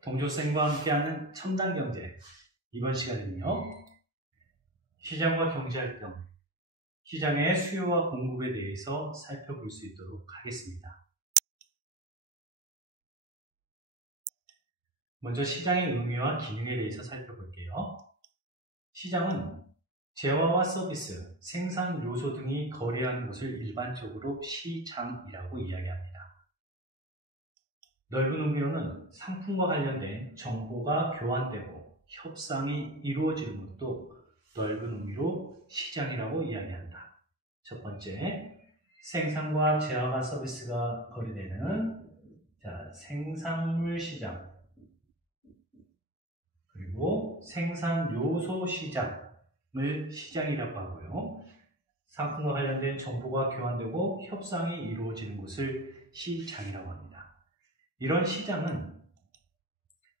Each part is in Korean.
동조쌤과 함께하는 첨단경제. 이번 시간에는요, 시장과 경제활동, 시장의 수요와 공급에 대해서 살펴볼 수 있도록 하겠습니다. 먼저 시장의 의미와 기능에 대해서 살펴볼게요. 시장은 재화와 서비스, 생산 요소 등이 거래하는 것을 일반적으로 시장이라고 이야기합니다. 넓은 의미로는 상품과 관련된 정보가 교환되고 협상이 이루어지는 것도 넓은 의미로 시장이라고 이야기한다. 첫 번째, 생산과 재화가 서비스가 거래되는 생산물 시장, 그리고 생산 요소 시장을 시장이라고 하고요. 상품과 관련된 정보가 교환되고 협상이 이루어지는 곳을 시장이라고 합니다. 이런 시장은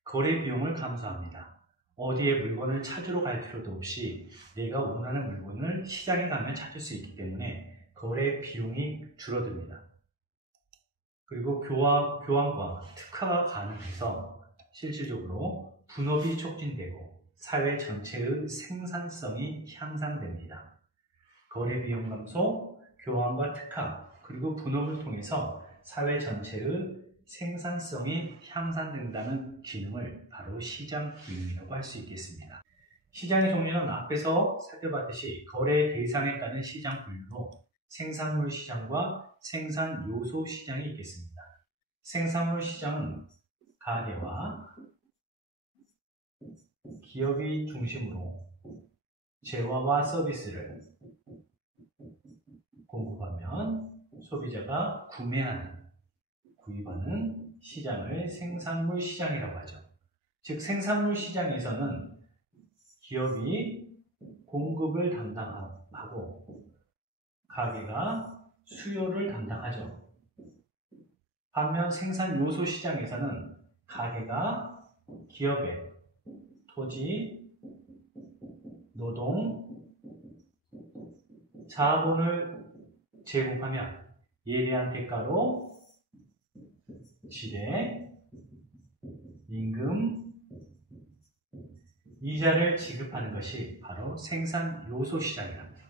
거래 비용을 감소합니다. 어디에 물건을 찾으러 갈 필요도 없이 내가 원하는 물건을 시장에 가면 찾을 수 있기 때문에 거래 비용이 줄어듭니다. 그리고 교환과 특화가 가능해서 실질적으로 분업이 촉진되고 사회 전체의 생산성이 향상됩니다. 거래 비용 감소, 교환과 특화, 그리고 분업을 통해서 사회 전체의 생산성이 향상된다는 기능을 바로 시장 기능이라고 할 수 있겠습니다. 시장의 종류는 앞에서 살펴봤듯이 거래 대상에 따른 시장 분류로 생산물 시장과 생산 요소 시장이 있겠습니다. 생산물 시장은 가게와 기업이 중심으로 재화와 서비스를 공급하면 소비자가 구입하는 시장을 생산물 시장이라고 하죠. 즉 생산물 시장에서는 기업이 공급을 담당하고 가게가 수요를 담당하죠. 반면 생산 요소 시장에서는 가게가 기업의 토지, 노동, 자본을 제공하면 예리한 대가로 지대, 임금, 이자를 지급하는 것이 바로 생산 요소 시장이랍니다.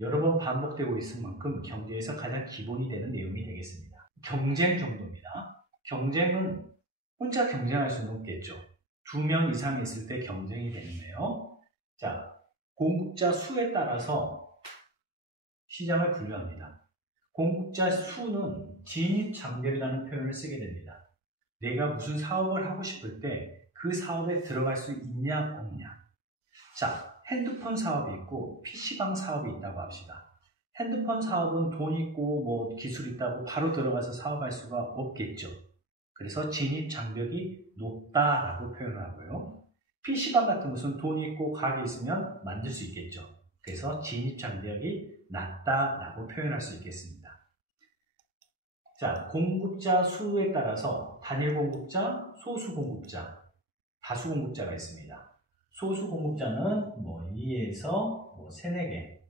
여러 번 반복되고 있을 만큼 경제에서 가장 기본이 되는 내용이 되겠습니다. 경쟁 정도입니다. 경쟁은 혼자 경쟁할 수는 없겠죠. 2명 이상 있을 때 경쟁이 되는데요. 공급자 수에 따라서 시장을 분류합니다. 공급자 수는 진입장벽이라는 표현을 쓰게 됩니다. 내가 무슨 사업을 하고 싶을 때 그 사업에 들어갈 수 있냐 없냐. 핸드폰 사업이 있고 PC방 사업이 있다고 합시다. 핸드폰 사업은 돈 있고 기술 있다고 바로 들어가서 사업할 수가 없겠죠. 그래서 진입장벽이 높다라고 표현을 하고요. PC방 같은 것은 돈이 있고 가게 있으면 만들 수 있겠죠. 그래서 진입장벽이 낮다라고 표현할 수 있겠습니다. 공급자 수에 따라서 단일 공급자, 소수 공급자, 다수 공급자가 있습니다. 소수 공급자는 2에서 3, 4개,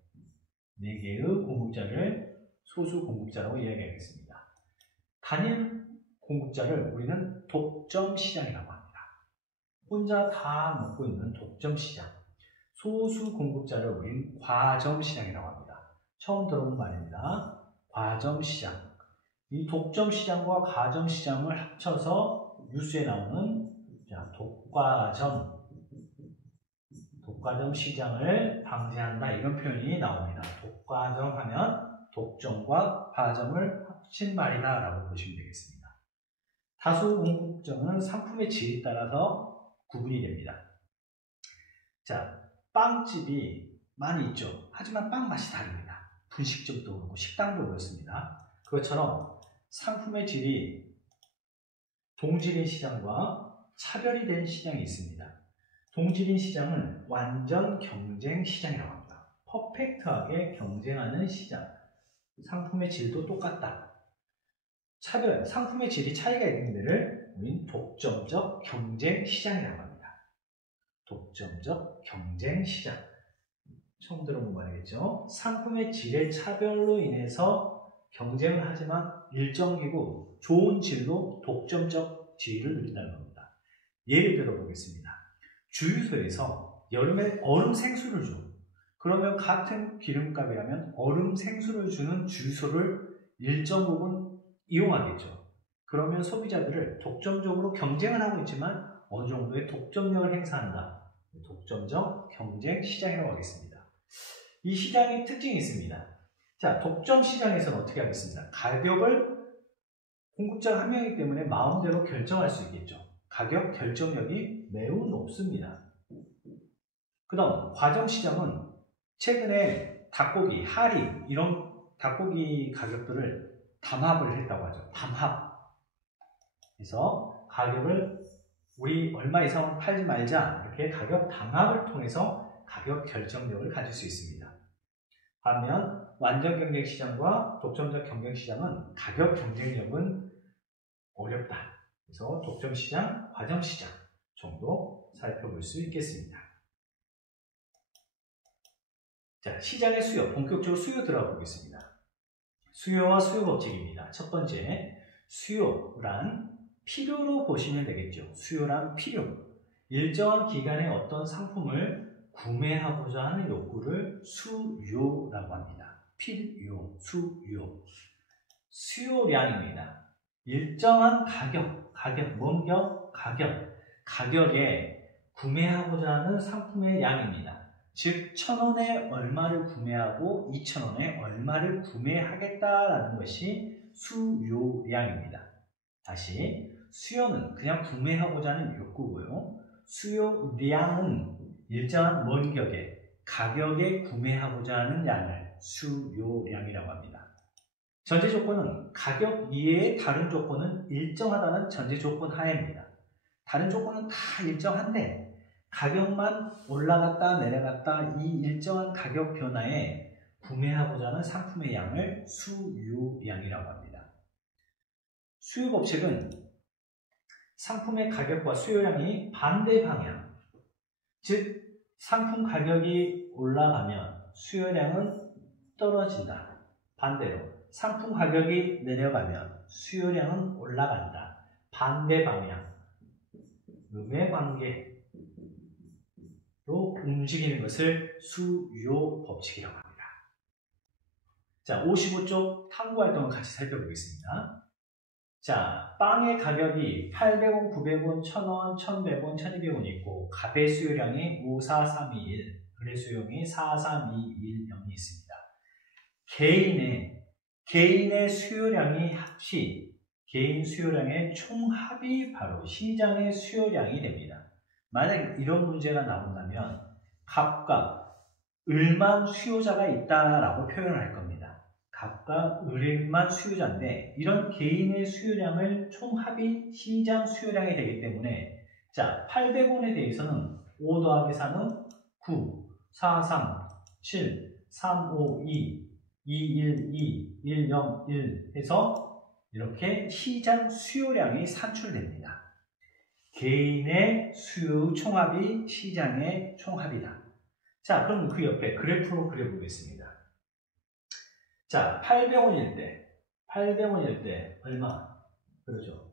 4개의 공급자를 소수 공급자라고 이야기하겠습니다. 단일 공급자를 우리는 독점 시장이라고 합니다. 혼자 다 먹고 있는 독점 시장. 소수 공급자를 우리는 과점 시장이라고 합니다. 처음 들어본 말입니다. 과점 시장. 이 독점 시장과 과점 시장을 합쳐서 뉴스에 나오는 독과점 시장을 방지한다, 이런 표현이 나옵니다. 독과점 하면 독점과 과점을 합친 말이다 라고 보시면 되겠습니다. 다수 공급점은 상품의 질에 따라서 구분이 됩니다. 빵집이 많이 있죠. 하지만 빵 맛이 다릅니다. 분식점도 그렇고 식당도 그렇습니다. 그것처럼 상품의 질이 동질인 시장과 차별이 된 시장이 있습니다. 동질인 시장은 완전 경쟁 시장이라고 합니다. 퍼펙트하게 경쟁하는 시장. 상품의 질도 똑같다. 상품의 질이 차이가 있는 데를 우린 독점적 경쟁 시장이라고 합니다. 독점적 경쟁 시장. 처음 들어본 말이겠죠. 상품의 질의 차별로 인해서 경쟁을 하지만 일정기고 좋은 질로 독점적 지위를 누린다는 겁니다. 예를 들어 보겠습니다. 주유소에서 여름에 얼음 생수를 줘. 그러면 같은 기름값이라면 얼음 생수를 주는 주유소를 일정 부분 이용하겠죠. 그러면 소비자들을 독점적으로 경쟁을 하고 있지만 어느 정도의 독점력을 행사한다. 독점적 경쟁 시장이라고 하겠습니다. 이 시장의 특징이 있습니다. 자, 독점 시장에서는 어떻게 하겠습니다. 가격을 공급자 한 명이기 때문에 마음대로 결정할 수 있겠죠. 가격 결정력이 매우 높습니다. 그 다음 과정시장은 최근에 닭고기, 하림 이런 닭고기 가격들을 담합을 했다고 하죠. 담합. 그래서 가격을 우리 얼마 이상은 팔지 말자 이렇게 가격 담합을 통해서 가격 결정력을 가질 수 있습니다. 반면 완전 경쟁 시장과 독점적 경쟁 시장은 가격 경쟁력은 어렵다. 그래서 독점 시장, 과정 시장 정도 살펴볼 수 있겠습니다. 자, 시장의 수요, 본격적으로 수요 들어가 보겠습니다. 수요와 수요 법칙입니다. 첫 번째, 수요란 필요로 보시면 되겠죠. 수요란 필요. 일정한 기간에 어떤 상품을 구매하고자 하는 욕구를 수요라고 합니다. 필요, 수요. 수요량입니다. 일정한 가격에 구매하고자 하는 상품의 양입니다. 즉 1,000원에 얼마를 구매하고 2,000원에 얼마를 구매하겠다라는 것이 수요량입니다. 다시 수요는 그냥 구매하고자 하는 욕구고요. 수요량은 일정한 먼 가격에 구매하고자 하는 양을 수요량이라고 합니다. 전제 조건은 가격 이외의 다른 조건은 일정하다는 전제 조건 하에입니다. 다른 조건은 다 일정한데 가격만 올라갔다 내려갔다 이 일정한 가격 변화에 구매하고자 하는 상품의 양을 수요량이라고 합니다. 수요 법칙은 상품의 가격과 수요량이 반대 방향, 즉 상품 가격이 올라가면 수요량은 떨어진다. 반대로 상품 가격이 내려가면 수요량은 올라간다. 반대 방향, 음의 관계로 움직이는 것을 수요 법칙이라고 합니다. 자, 55쪽 탐구활동을 같이 살펴보겠습니다. 자, 빵의 가격이 800원, 900원, 1000원, 1100원, 1200원 있고 갑의 수요량이 54321, 을의 수요량이 43210이 있습니다. 개인의 수요량이 개인 수요량의 총합이 바로 시장의 수요량이 됩니다. 만약 이런 문제가 나온다면 갑과 을만 수요자가 있다라고 표현을 할 겁니다. 갑과 을만 수요자인데 이런 개인의 수요량을 총합이 시장 수요량이 되기 때문에 자 800원에 대해서는 5 더하기 4는 9, 4, 3, 7, 3, 5, 2, 2, 1, 2, 1, 0, 1 해서 이렇게 시장 수요량이 산출됩니다. 개인의 수요 총합이 시장의 총합이다. 자, 그럼 그 옆에 그래프로 그려보겠습니다. 자, 800원일 때 얼마? 그렇죠.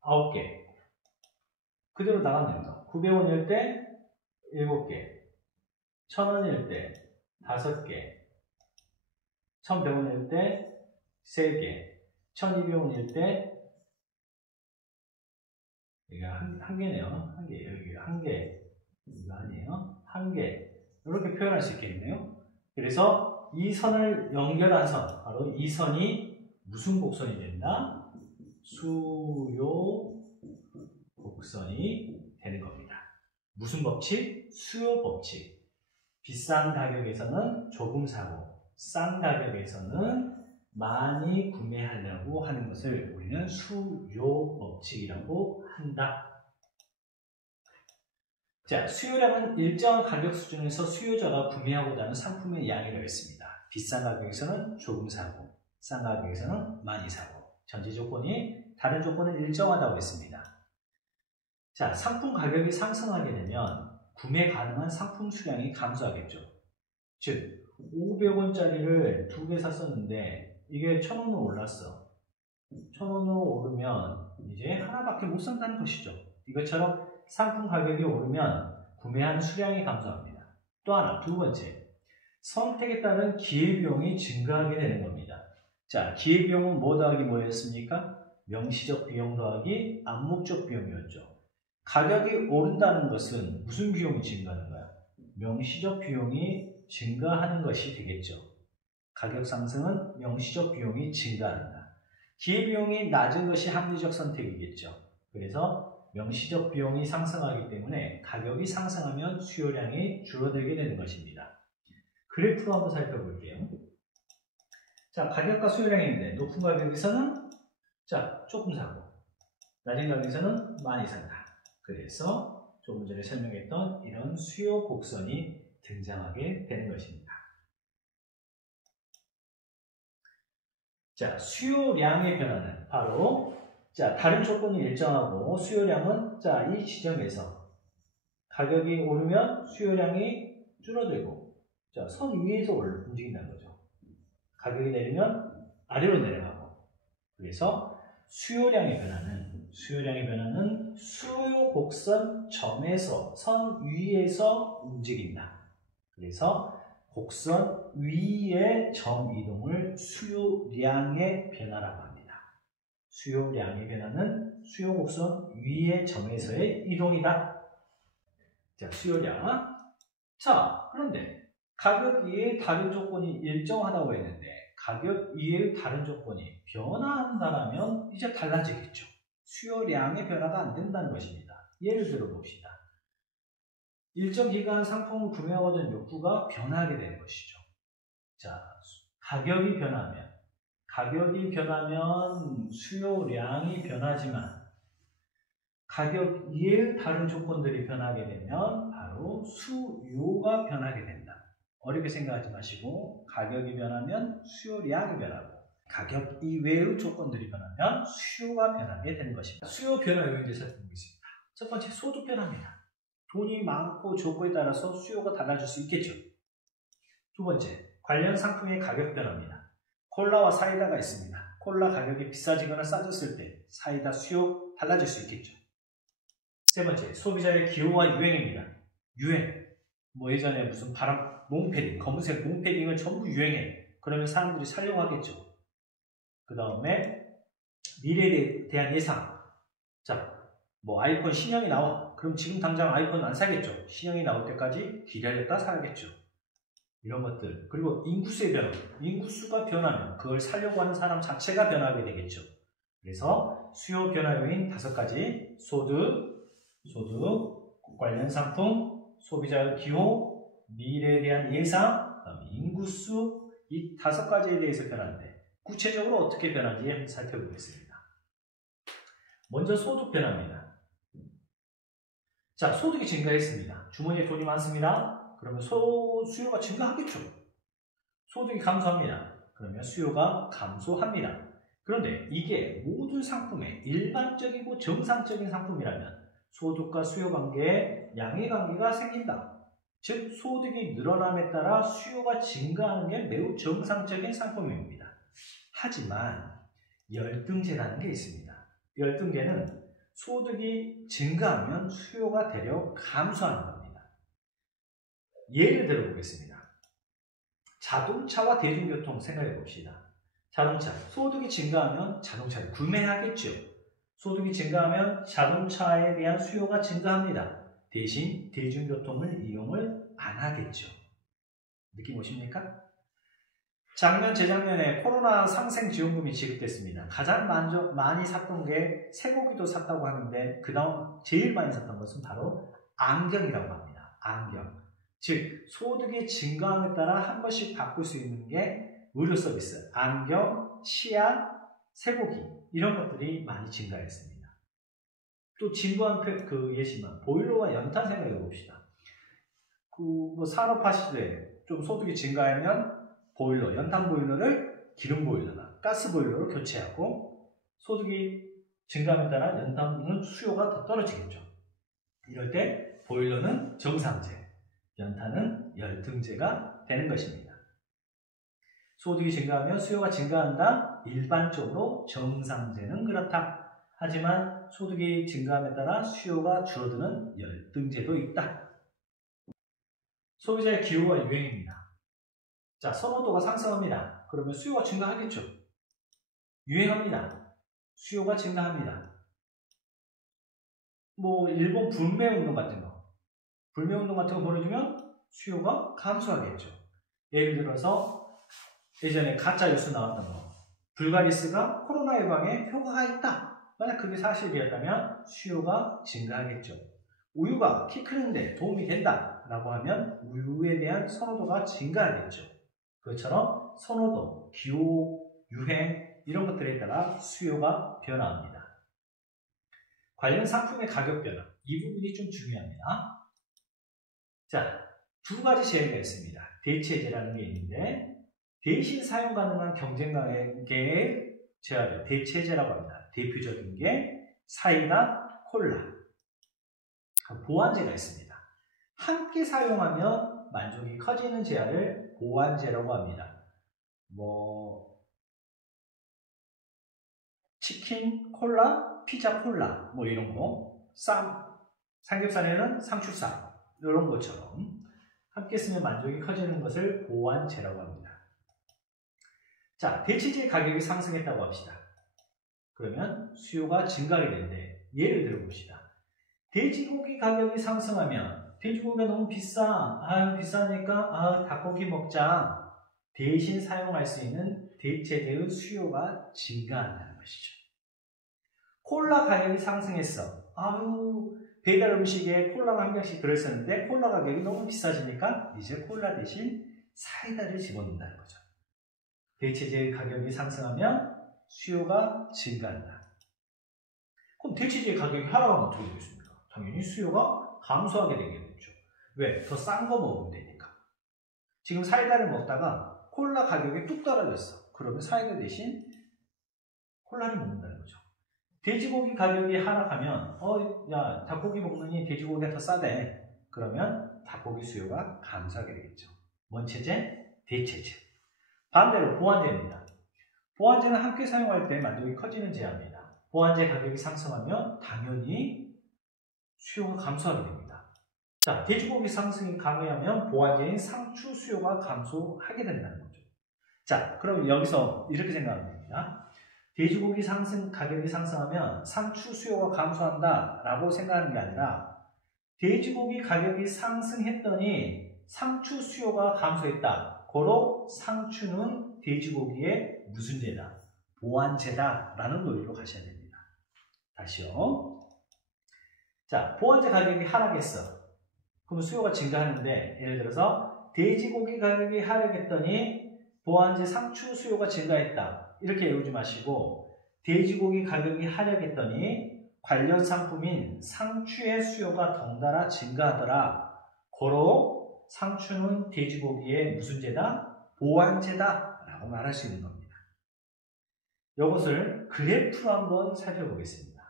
9개. 그대로 나간답니다. 900원일 때 7개. 1000원일 때 5개. 1100원일 때 3개. 1200원일 때 여기가 한 개네요. 한 개. 여기가 한 개. 이거 아니에요. 한 개. 이렇게 표현할 수 있겠네요. 그래서 이 선을 연결한 선, 바로 이 선이 무슨 곡선이 된다? 수요 곡선이 되는 겁니다. 무슨 법칙? 수요 법칙. 비싼 가격에서는 조금 사고, 싼 가격에서는 많이 구매하려고 하는 것을 우리는 수요 법칙이라고 한다. 자, 수요량은 일정한 가격 수준에서 수요자가 구매하고자 하는 상품의 양이라고 했습니다. 비싼 가격에서는 조금 사고, 싼 가격에서는 많이 사고, 전제 조건이 다른 조건은 일정하다고 했습니다. 자, 상품 가격이 상승하게 되면 구매 가능한 상품 수량이 감소하겠죠. 즉, 500원짜리를 2개 샀었는데 이게 1000원으로 올랐어. 1,000원으로 오르면 이제 하나밖에 못 산다는 것이죠. 이것처럼 상품 가격이 오르면 구매하는 수량이 감소합니다. 또 하나, 두 번째, 선택에 따른 기회비용이 증가하게 되는 겁니다. 자, 기회비용은 뭐 더하기 뭐였습니까? 명시적 비용 더하기 암묵적 비용이었죠. 가격이 오른다는 것은 무슨 비용이 증가하는가요? 명시적 비용이 증가하는 것이 되겠죠. 가격 상승은 명시적 비용이 증가한다. 기회비용이 낮은 것이 합리적 선택이겠죠. 그래서 명시적 비용이 상승하기 때문에 가격이 상승하면 수요량이 줄어들게 되는 것입니다. 그래프로 한번 살펴볼게요. 자, 가격과 수요량인데 높은 가격에서는 자, 조금 사고 낮은 가격에서는 많이 산다. 그래서 조금 전에 설명했던 이런 수요 곡선이 등장하게 되는 것입니다. 자, 수요량의 변화는 바로 자, 다른 조건이 일정하고 수요량은 자, 이 지점에서 가격이 오르면 수요량이 줄어들고 자, 선 위에서 움직인다는 거죠. 가격이 내리면 아래로 내려가고 그래서 수요량의 변화는 수요 곡선 점에서 선 위에서 움직인다. 그래서 곡선 위의 점 이동을 수요량의 변화라고 합니다. 수요량의 변화는 수요 곡선 위의 점에서의 이동이다. 자, 수요량. 자, 그런데 가격 이외의 다른 조건이 일정하다고 했는데 가격 이외의 다른 조건이 변화한다면 이제 달라지겠죠. 수요량의 변화가 안 된다는 것입니다. 예를 들어 봅시다. 일정 기간 상품을 구매하고자 욕구가 변하게 되는 것이죠. 자, 가격이 변하면 수요량이 변하지만 가격 이외의 다른 조건들이 변하게 되면 바로 수요가 변하게 된다. 어렵게 생각하지 마시고 가격이 변하면 수요량이 변하고 가격 이외의 조건들이 변하면 수요가 변하게 되는 것입니다. 수요 변화 요인들 살펴보겠습니다. 첫 번째, 소득 변화입니다. 돈이 많고 적고에 따라서 수요가 달라질 수 있겠죠. 두 번째, 관련 상품의 가격 변화입니다. 콜라와 사이다가 있습니다. 콜라 가격이 비싸지거나 싸졌을 때 사이다 수요 달라질 수 있겠죠. 세 번째, 소비자의 기호와 유행입니다. 유행. 뭐 예전에 무슨 롱패딩, 검은색 롱패딩을 전부 유행해. 그러면 사람들이 사려고 하겠죠. 그 다음에 미래에 대한 예상. 자, 뭐 아이폰 신형이 나와. 그럼 지금 당장 아이폰 안 사겠죠. 신형이 나올 때까지 기다렸다 사야겠죠. 이런 것들. 그리고 인구수의 변화. 인구수가 변하면 그걸 사려고 하는 사람 자체가 변하게 되겠죠. 그래서 수요 변화 요인 5가지. 소득 관련 상품, 소비자의 기호, 미래에 대한 예상, 인구수, 이 5가지에 대해서 변하는데 구체적으로 어떻게 변하는지 한번 살펴보겠습니다. 먼저 소득 변화입니다. 자, 소득이 증가했습니다. 주머니에 돈이 많습니다. 그러면 수요가 증가하겠죠. 소득이 감소합니다. 그러면 수요가 감소합니다. 그런데 이게 모든 상품의 일반적이고 정상적인 상품이라면 소득과 수요 관계에 양의 관계가 생긴다. 즉, 소득이 늘어남에 따라 수요가 증가하는 게 매우 정상적인 상품입니다. 하지만 열등제라는 게 있습니다. 열등제는 소득이 증가하면 수요가 되려 감소하는 겁니다. 예를 들어보겠습니다. 자동차와 대중교통 생각해 봅시다. 자동차, 소득이 증가하면 자동차를 구매하겠죠. 소득이 증가하면 자동차에 대한 수요가 증가합니다. 대신 대중교통을 이용을 안 하겠죠. 느낌 오십니까? 작년, 재작년에 코로나 상생 지원금이 지급됐습니다. 가장 많이 샀던 게 쇠고기도 샀다고 하는데 그 다음 제일 많이 샀던 것은 바로 안경이라고 합니다. 안경. 즉, 소득이 증가함에 따라 한 번씩 바꿀 수 있는 게 의료 서비스, 안경, 치아, 쇠고기 이런 것들이 많이 증가했습니다. 또 진부한 예시만 보일러와 연탄 생각해 봅시다. 산업화 시대에 좀 소득이 증가하면 보일러, 연탄 보일러를 기름 보일러나 가스 보일러로 교체하고 소득이 증가함에 따라 연탄은 수요가 더 떨어지겠죠. 이럴 때 보일러는 정상제, 연탄은 열등제가 되는 것입니다. 소득이 증가하면 수요가 증가한다. 일반적으로 정상제는 그렇다. 하지만 소득이 증가함에 따라 수요가 줄어드는 열등제도 있다. 소비자의 기호와 유행입니다. 자, 선호도가 상승합니다. 그러면 수요가 증가하겠죠. 유행합니다. 수요가 증가합니다. 뭐 일본 불매운동 같은 거, 불매운동 같은 거 벌어지면 수요가 감소하겠죠. 예를 들어서 예전에 가짜 뉴스 나왔던 거, 불가리스가 코로나 예방에 효과가 있다. 만약 그게 사실이었다면 수요가 증가하겠죠. 우유가 키 크는데 도움이 된다 라고 하면 우유에 대한 선호도가 증가하겠죠. 그것처럼 선호도, 기호, 유행 이런 것들에 따라 수요가 변화합니다. 관련 상품의 가격 변화, 이 부분이 좀 중요합니다. 자, 두 가지 제외가 있습니다. 대체제라는 게 있는데 대신 사용 가능한 경쟁 가격의 제한을 대체제라고 합니다. 대표적인 게 사이다, 콜라, 보완제가 있습니다. 함께 사용하면 만족이 커지는 제한을 보완제라고 합니다. 뭐 치킨, 콜라, 피자, 콜라 뭐 이런 거, 삼겹살에는 상추쌈 이런 것처럼 함께 쓰면 만족이 커지는 것을 보완제라고 합니다. 자, 대체제 가격이 상승했다고 합시다. 그러면 수요가 증가하게 되는데 예를 들어 봅시다. 돼지고기 가격이 상승하면 돼지고기가 너무 비싸. 비싸니까 닭고기 먹자. 대신 사용할 수 있는 대체제의 수요가 증가한다는 것이죠. 콜라 가격이 상승했어. 배달 음식에 콜라가 한 병씩 들어있었는데 콜라 가격이 너무 비싸지니까 이제 콜라 대신 사이다를 집어넣는다는 거죠. 대체제의 가격이 상승하면 수요가 증가한다. 그럼 대체제의 가격이 하락하면 어떻게 되겠습니까? 당연히 수요가 감소하게 되겠죠. 왜? 더 싼 거 먹으면 되니까. 지금 사이다를 먹다가 콜라 가격이 뚝 떨어졌어. 그러면 사이다 대신 콜라를 먹는다는 거죠. 돼지고기 가격이 하락하면 야, 닭고기 먹느니 돼지고기가 더 싸대. 그러면 닭고기 수요가 감소하게 되겠죠. 뭔 체제? 대체제. 반대로 보완제입니다. 보완제는 함께 사용할 때 만족이 커지는 제한입니다. 보완제 가격이 상승하면 당연히 수요가 감소하게 됩니다. 자, 돼지고기 상승이 강하면 보완제인 상추 수요가 감소하게 된다는 거죠. 자, 그럼 여기서 이렇게 생각하면 됩니다. 돼지고기 가격이 상승하면 상추 수요가 감소한다 라고 생각하는 게 아니라 돼지고기 가격이 상승했더니 상추 수요가 감소했다. 고로 상추는 돼지고기의 무슨 제다? 보완제다 라는 논리로 가셔야 됩니다. 다시요. 자, 보완제 가격이 하락했어. 그럼 수요가 증가하는데 예를 들어서 돼지고기 가격이 하락했더니 보완제 상추 수요가 증가했다. 이렇게 외우지 마시고 돼지고기 가격이 하락했더니 관련 상품인 상추의 수요가 덩달아 증가하더라. 고로 상추는 돼지고기의 무슨 제다? 보완제다 라고 말할 수 있는 겁니다. 이것을 그래프로 한번 살펴보겠습니다.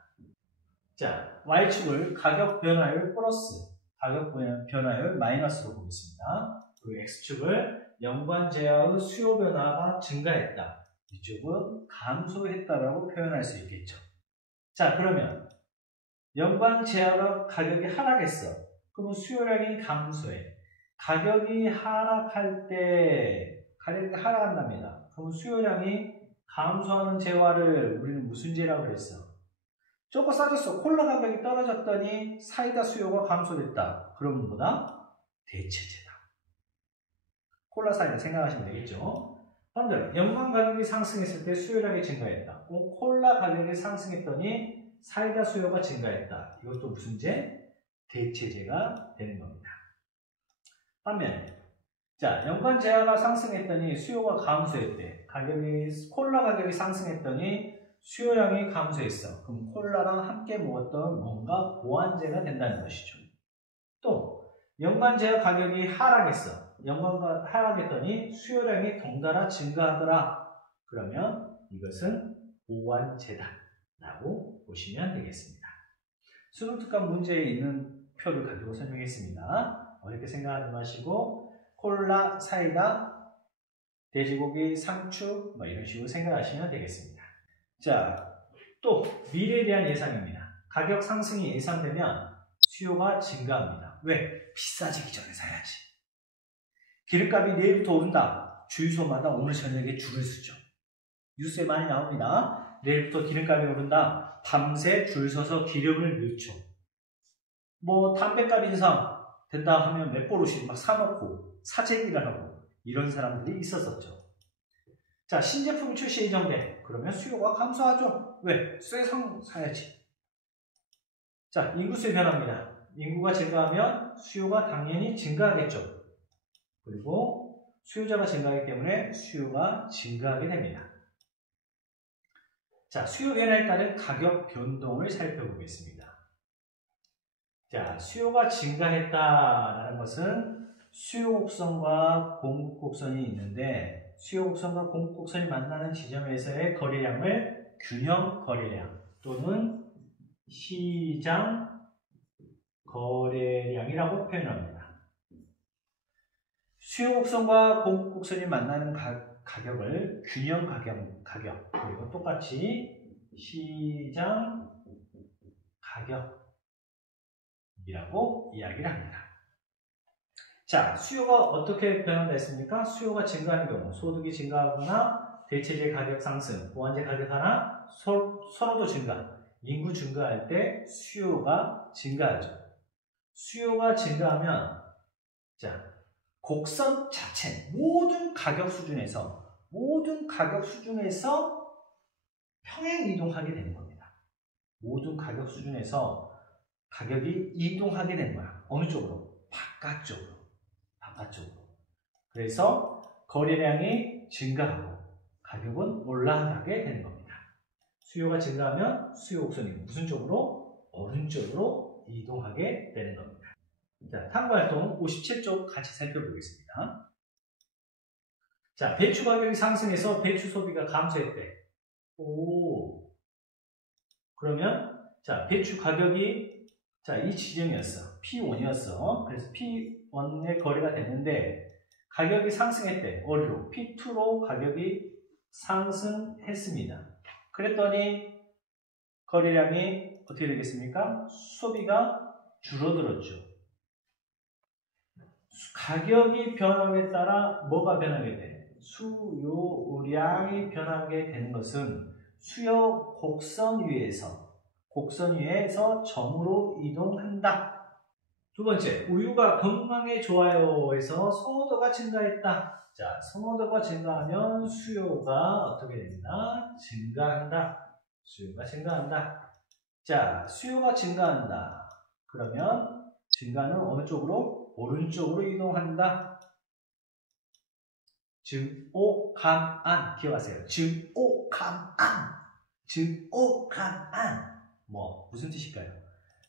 자, Y축을 가격 변화율 플러스, 가격 변화율 마이너스로 보겠습니다. 그리고 X축을 연관제하의 수요 변화가 증가했다. 이쪽은 감소했다라고 표현할 수 있겠죠. 자, 그러면 연관제하가 가격이 하락했어. 그러면 수요량이 감소해. 가격이 하락할 때, 가격이 하락한답니다. 그럼 수요량이 감소하는 재화를 우리는 무슨 재라고 그랬어? 조금 싸졌어. 콜라 가격이 떨어졌더니 사이다 수요가 감소됐다. 그러면 뭐다? 대체제다. 콜라 사이다 생각하시면 되겠죠? 반대로 연관 가격이 상승했을 때 수요량이 증가했다. 콜라 가격이 상승했더니 사이다 수요가 증가했다. 이것도 무슨 제? 대체제가 되는 겁니다. 반면에 자, 연관 제하가 상승했더니 수요가 감소했대. 콜라 가격이 상승했더니 수요량이 감소했어. 그럼 콜라랑 함께 먹었던 뭔가 보완제가 된다는 것이죠. 또 연관제약 가격이 하락했어. 연관가 하락했더니 수요량이 덩달아 증가하더라. 그러면 이것은 보완제다 라고 보시면 되겠습니다. 수능 특강 문제에 있는 표를 가지고 설명했습니다. 어렵게 생각하지 마시고 콜라, 사이다, 돼지고기, 상추 뭐 이런 식으로 생각하시면 되겠습니다. 자, 또 미래에 대한 예상입니다. 가격 상승이 예상되면 수요가 증가합니다. 왜? 비싸지기 전에 사야지. 기름값이 내일부터 오른다. 주유소마다 오늘 저녁에 줄을 서죠. 뉴스에 많이 나옵니다. 내일부터 기름값이 오른다. 밤새 줄 서서 기름을 넣죠. 뭐 담배값 인상 된다 하면 몇 버릇씩 막 사놓고 사재기를 하고 이런 사람들이 있었었죠. 자, 신제품이 출시 예정돼. 그러면 수요가 감소하죠. 왜? 쇠상 사야지. 자, 인구수의 변화입니다. 인구가 증가하면 수요가 당연히 증가하겠죠. 그리고 수요자가 증가하기 때문에 수요가 증가하게 됩니다. 자, 수요 변화에 따른 가격 변동을 살펴보겠습니다. 자, 수요가 증가했다라는 것은 수요 곡선과 공급 곡선이 있는데 수요 곡선과 공급 곡선이 만나는 지점에서의 거래량을 균형 거래량 또는 시장 거래량이라고 표현합니다. 수요 곡선과 공급 곡선이 만나는 가격을 균형 가격 그리고 똑같이 시장 가격이라고 이야기를 합니다. 자, 수요가 어떻게 변화가 됐습니까? 수요가 증가하는 경우 소득이 증가하거나 대체재 가격 상승, 보완재 가격 하나, 선호도 증가, 인구 증가할 때 수요가 증가하죠. 수요가 증가하면 자, 곡선 자체 모든 가격 수준에서 평행 이동하게 되는 겁니다. 모든 가격 수준에서 가격이 이동하게 되는 거야. 어느 쪽으로? 바깥쪽으로. 그래서 거래량이 증가하고 가격은 올라가게 되는 겁니다. 수요가 증가하면 수요 곡선이 무슨 쪽으로? 오른쪽으로 이동하게 되는 겁니다. 자, 탐구 활동 57쪽 같이 살펴보겠습니다. 자, 배추 가격이 상승해서 배추 소비가 감소했대. 그러면 자, 배추 가격이 자, 이 지점이었어. P1이었어. 그래서 P1의 거래가 됐는데 가격이 상승했대. 어디로? P2로 가격이 상승했습니다. 그랬더니 거래량이 어떻게 되겠습니까? 소비가 줄어들었죠. 가격이 변함에 따라 뭐가 변하게 돼? 수요량이 변하게 되는 것은 수요 곡선 위에서 점으로 이동한다. 두 번째, 우유가 건강에 좋아요에서 선호도가 증가했다. 자, 선호도가 증가하면 수요가 어떻게 됩니다? 증가한다. 수요가 증가한다. 자, 수요가 증가한다. 그러면 증가는 어느 쪽으로? 오른쪽으로 이동한다. 증오감안 기억하세요. 증오감안 뭐 무슨 뜻일까요?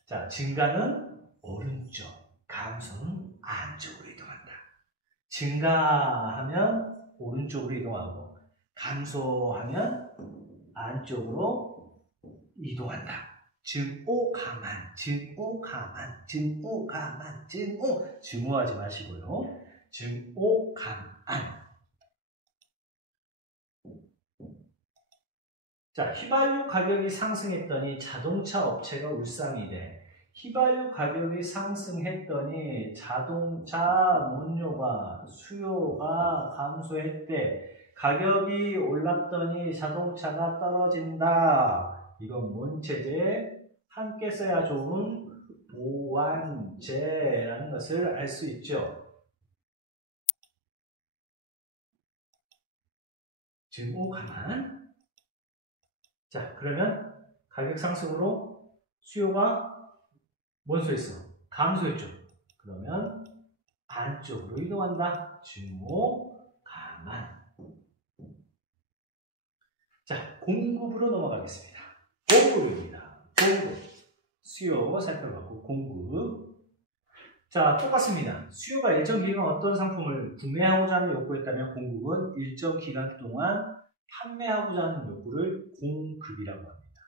자, 증가는 오른쪽, 감소는 안쪽으로 이동한다. 증가하면 오른쪽으로 이동하고 감소하면 안쪽으로 이동한다. 증오하지 마시고요. 증오감안. 자, 휘발유 가격이 상승했더니 자동차 업체가 울상이 돼. 휘발유 가격이 상승했더니 자동차 논료가 수요가 감소했대. 가격이 올랐더니 자동차가 떨어진다. 이건 뭔 체제? 함께 써야 좋은 보완제라는 것을 알 수 있죠. 증오감안. 자, 그러면 가격 상승으로 수요가 뭔 소리였어? 감소했죠. 그러면 안쪽으로 이동한다. 증오감안. 자, 공급으로 넘어가겠습니다. 공급입니다. 공급. 수요 살펴봤고 공급. 자, 똑같습니다. 수요가 일정 기간 어떤 상품을 구매하고자 하는 욕구에 따르면 공급은 일정 기간 동안 판매하고자 하는 욕구를 공급이라고 합니다.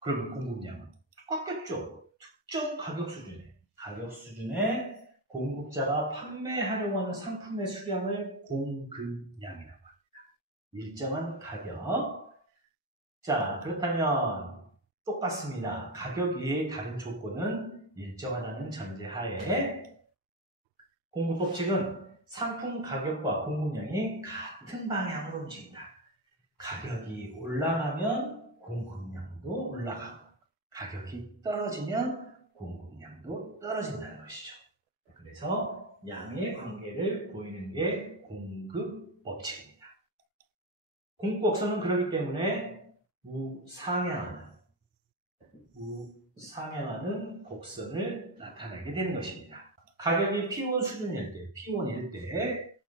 그러면 공급량은 똑같겠죠. 특정 가격 수준에 공급자가 판매하려고 하는 상품의 수량을 공급량이라고 합니다. 일정한 가격. 자, 그렇다면 똑같습니다. 가격 외의 다른 조건은 일정하다는 전제하에 공급법칙은 상품 가격과 공급량이 같은 방향으로 움직인다. 가격이 올라가면 공급량도 올라가고 가격이 떨어지면 공급량도 떨어진다는 것이죠. 그래서 양의 관계를 보이는 게 공급법칙입니다. 공급곡선은 그렇기 때문에 우상향하는 곡선을 나타내게 되는 것입니다. 가격이 P1 수준일 때, P1일 때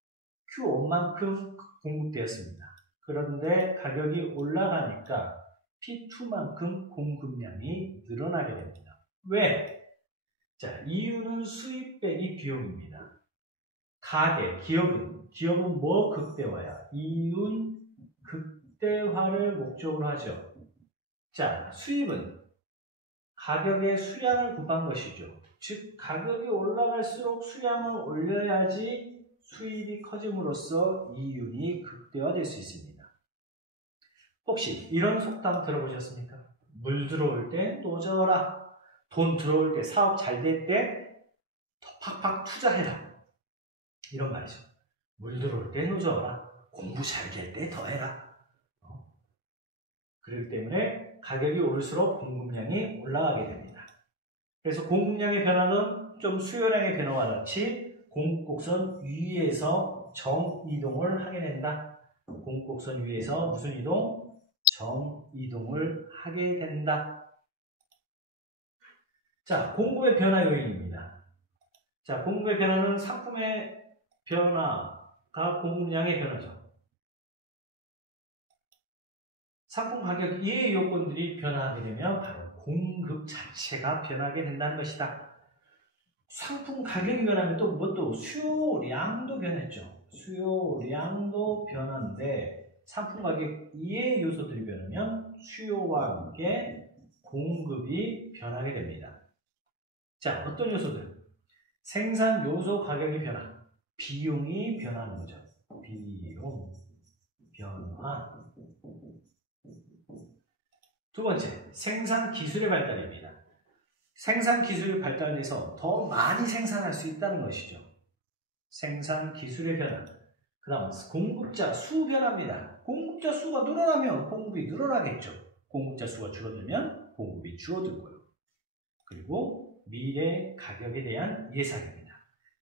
Q1만큼 공급되었습니다. 그런데 가격이 올라가니까 P2만큼 공급량이 늘어나게 됩니다. 왜? 자, 이유는 수입 빼기 비용입니다. 기업은 뭐 극대화야? 이윤 극대화를 목적으로 하죠. 자, 수입은 가격의 수량을 곱한 것이죠. 즉, 가격이 올라갈수록 수량을 올려야지 수입이 커짐으로써 이윤이 극대화될 수 있습니다. 혹시 이런 속담 들어보셨습니까? 물 들어올 때 노져라. 돈 들어올 때, 사업 잘 될 때 더 팍팍 투자해라. 이런 말이죠. 물 들어올 때 노져라. 공부 잘 될 때 더 해라. 그렇기 때문에 가격이 오를수록 공급량이 올라가게 됩니다. 그래서 공급량의 변화는 좀 수요량의 변화와 같이 공급곡선 위에서 정이동을 하게 된다. 공급곡선 위에서 무슨 이동? 정이동을 하게 된다. 자, 공급의 변화 요인입니다. 자, 공급의 변화는 상품의 변화가 공급량의 변화죠. 상품 가격 이외의 요건들이 변화하게 되면 바로 공급 자체가 변하게 된다는 것이다. 상품 가격이 변하면 또 무엇도 수요량도 변했죠. 수요량도 변하는데 상품 가격 이외의 요소들이 변하면 수요와 함께 공급이 변하게 됩니다. 자, 어떤 요소들? 생산 요소 가격의 변화, 비용이 변하는 거죠. 비용 변화. 두 번째, 생산 기술의 발달입니다. 생산 기술이 발달해서 더 많이 생산할 수 있다는 것이죠. 생산 기술의 변화. 그 다음 공급자 수 변화입니다. 공급자 수가 늘어나면 공급이 늘어나겠죠. 공급자 수가 줄어들면 공급이 줄어들고요. 그리고 미래 가격에 대한 예상입니다.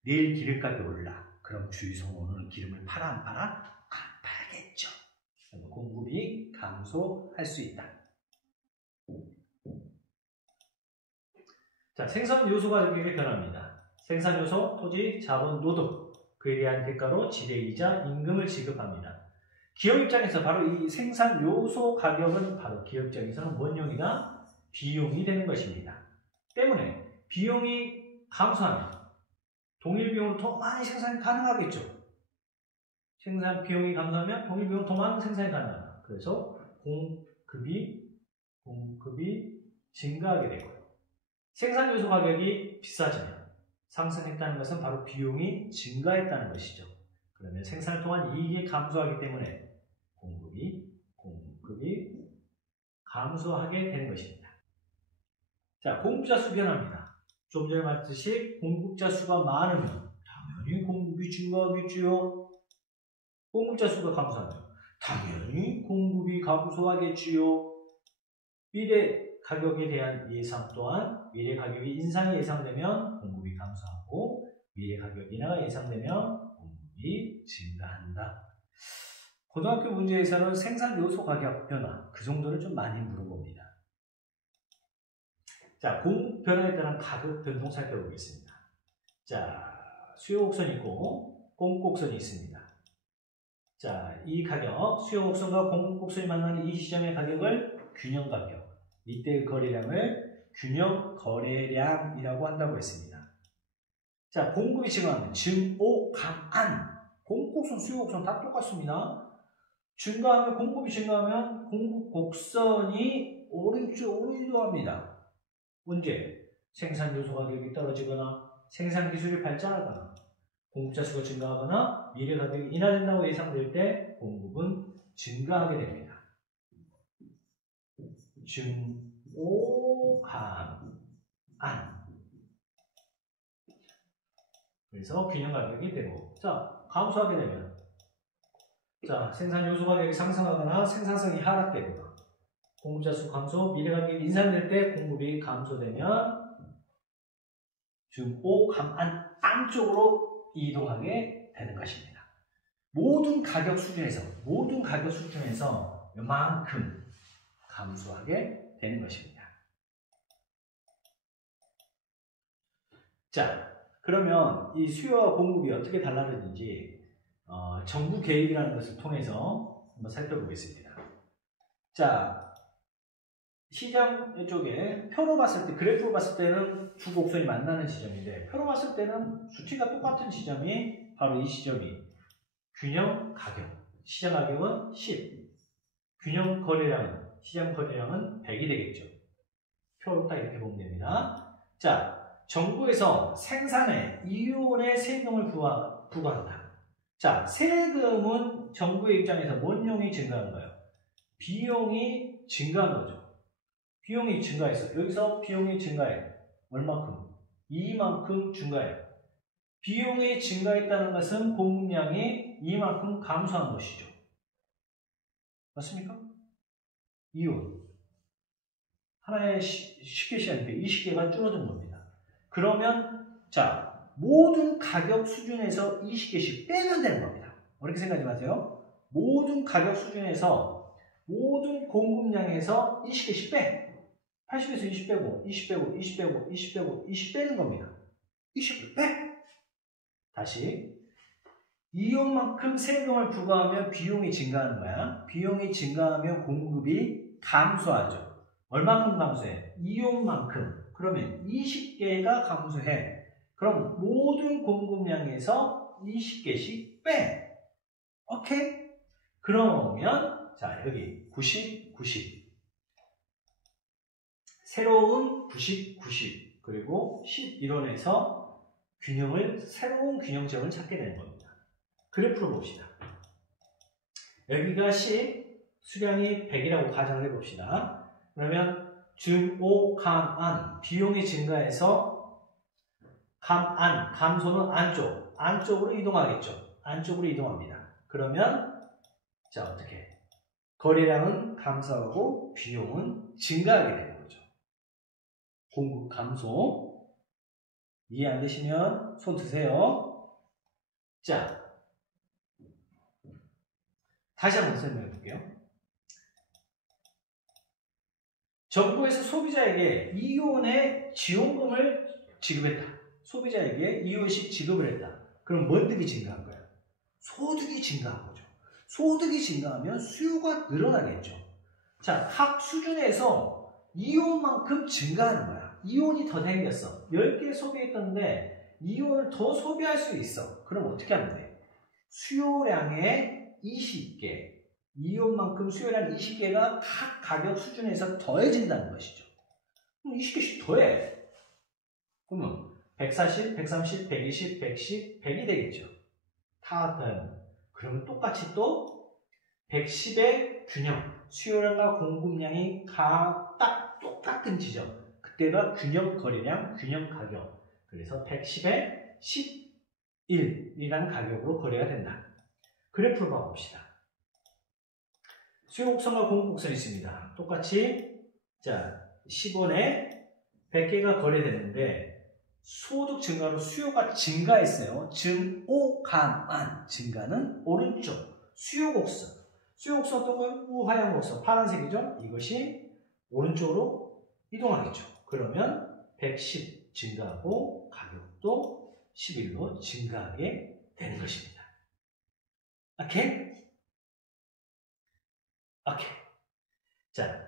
내일 기름값이 올라. 그럼 주유소 오늘 기름을 팔아 안 팔아? 안 팔겠죠. 공급이 감소할 수 있다. 자, 생산 요소 가격의 변화입니다. 생산 요소, 토지, 자본, 노동, 그에 대한 대가로 지대이자 임금을 지급합니다. 기업 입장에서 바로 이 생산 요소 가격은 바로 기업 입장에서는 뭔 용이다? 비용이 되는 것입니다. 때문에 비용이 감소하면 동일 비용으로 더 많이 생산이 가능하겠죠. 생산 비용이 감소하면 동일 비용으로 더 많은 생산이 가능하다. 그래서 공급이 증가하게 되고요. 생산 요소 가격이 비싸지면 상승했다는 것은 바로 비용이 증가했다는 것이죠. 그러면 생산을 통한 이익이 감소하기 때문에 공급이 감소하게 되는 것입니다. 자, 공급자 수 변화입니다. 좀 전에 말했듯이 공급자 수가 많으면 당연히 공급이 증가하겠지요. 공급자 수가 감소하면 당연히 공급이 감소하겠지요. 미래 가격에 대한 예상 또한 미래 가격이 인상이 예상되면 공급이 감소하고 미래 가격 인하가 예상되면 공급이 증가한다. 고등학교 문제에서는 생산 요소 가격 변화 그 정도를 좀 많이 물어봅니다. 자, 공급 변화에 따른 가격 변동 살펴보겠습니다. 자, 수요 곡선이 있고 공급 곡선이 있습니다. 자, 이 가격, 수요 곡선과 공급 곡선이 만나는 이 시점의 가격을 균형 가격, 이때의 거래량을 균형 거래량이라고 한다고 했습니다. 자, 공급이 증가하면 증오감안, 공급 곡선, 수요 곡선 다 똑같습니다. 증가하면 공급이 증가하면 공급 곡선이 오르기도 합니다. 언제? 생산 요소 가격이 떨어지거나 생산 기술이 발전하거나 공급자 수가 증가하거나 미래 가격이 인하된다고 예상될 때 공급은 증가하게 됩니다. 증오감안. 그래서 균형 가격이 되고, 자, 감소하게 되면, 자, 생산 요소 가격이 상승하거나 생산성이 하락되거나 공급자 수 감소, 미래 가격이 인상될 때 공급이 감소되면 증오감안 안쪽으로 이동하게 되는 것입니다. 모든 가격 수준에서 이만큼 감소하게 되는 것입니다. 자, 그러면 이 수요와 공급이 어떻게 달라지는지 정부 개입이라는 것을 통해서 한번 살펴보겠습니다. 자, 시장 쪽에 표로 봤을 때, 그래프로 봤을 때는 주 곡선이 만나는 지점인데, 표로 봤을 때는 수치가 똑같은 지점이 바로 이 지점이 균형 가격, 시장 가격은 10, 균형 거래량은, 시장 거래량은 100이 되겠죠. 표로 딱 이렇게 보면 됩니다. 자, 정부에서 생산에 이윤의 세금을 부과한다. 자, 세금은 정부의 입장에서 뭔 용이 증가한가요? 비용이 증가한 거죠. 비용이 증가했어. 여기서 비용이 증가해. 얼마큼? 이만큼 증가해. 비용이 증가했다는 것은 공급량이 이만큼 감소한 것이죠. 맞습니까? 이윤. 하나의 쉽게 시작인데 20개가 줄어든 겁니다. 그러면 자, 모든 가격 수준에서 20개씩 빼면 되는 겁니다. 어렵게 생각하지 마세요. 모든 가격 수준에서 모든 공급량에서 20개씩 빼. 80에서 20 빼고 20 빼고 20 빼고 20 빼고 20 빼는 겁니다. 20을 빼. 다시 이윤만큼 세금을 부과하면 비용이 증가하는 거야. 비용이 증가하면 공급이 감소하죠. 얼마큼 감소해? 이윤만큼. 그러면 20개가 감소해. 그럼 모든 공급량에서 20개씩 빼. 오케이? 그러면 자, 여기 90, 90. 새로운 90, 90. 그리고 11원에서 새로운 균형점을 찾게 되는 겁니다. 그래프로 봅시다. 여기가 10, 수량이 100이라고 가정을 해봅시다. 그러면 증오감안, 비용이 증가해서 감소는 안쪽으로 이동하겠죠. 안쪽으로 이동합니다. 그러면 자, 어떻게? 거래량은 감소하고 비용은 증가하게 되는 거죠. 공급 감소. 이해 안 되시면 손 드세요. 자, 다시 한번 설명해 볼게요. 정부에서 소비자에게 이윤의 지원금을 지급했다. 소비자에게 이윤식 지급을 했다. 그럼 뭔 득이 증가한 거예요? 소득이 증가한 거죠. 소득이 증가하면 수요가 늘어나겠죠. 자, 각 수준에서 이윤만큼 증가하는 거야. 이윤이 더 생겼어. 10개 소비했던데 이윤을 더 소비할 수 있어. 그럼 어떻게 하면 돼? 수요량의 20개. 이윤만큼 수요량 20개가 각 가격 수준에서 더해진다는 것이죠. 그럼 20개씩 더해. 그러면 140, 130, 120, 110, 100이 되겠죠. 다 더하면. 그러면 똑같이 또 110의 균형. 수요량과 공급량이 딱 똑같은 지점. 그때가 균형 거래량, 균형 가격. 그래서 110에 11이라는 가격으로 거래가 된다. 그래프를 봐봅시다. 수요 곡선과 공급 곡선이 있습니다. 똑같이 자 10원에 100개가 거래되는데 소득 증가로 수요가 증가했어요. 증오감안 증가는 오른쪽 수요 곡선. 수요 곡선 또는 우하향 곡선 파란색이죠. 이것이 오른쪽으로 이동하겠죠. 그러면 110 증가하고 가격도 11로 증가하게 되는 것입니다. 오케이? 오케이. 자,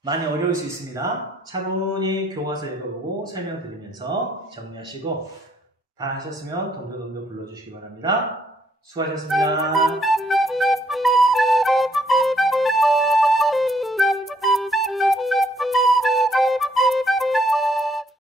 많이 어려울 수 있습니다. 차분히 교과서 읽어보고 설명드리면서 정리하시고 다 하셨으면 동료동료 불러주시기 바랍니다. 수고하셨습니다.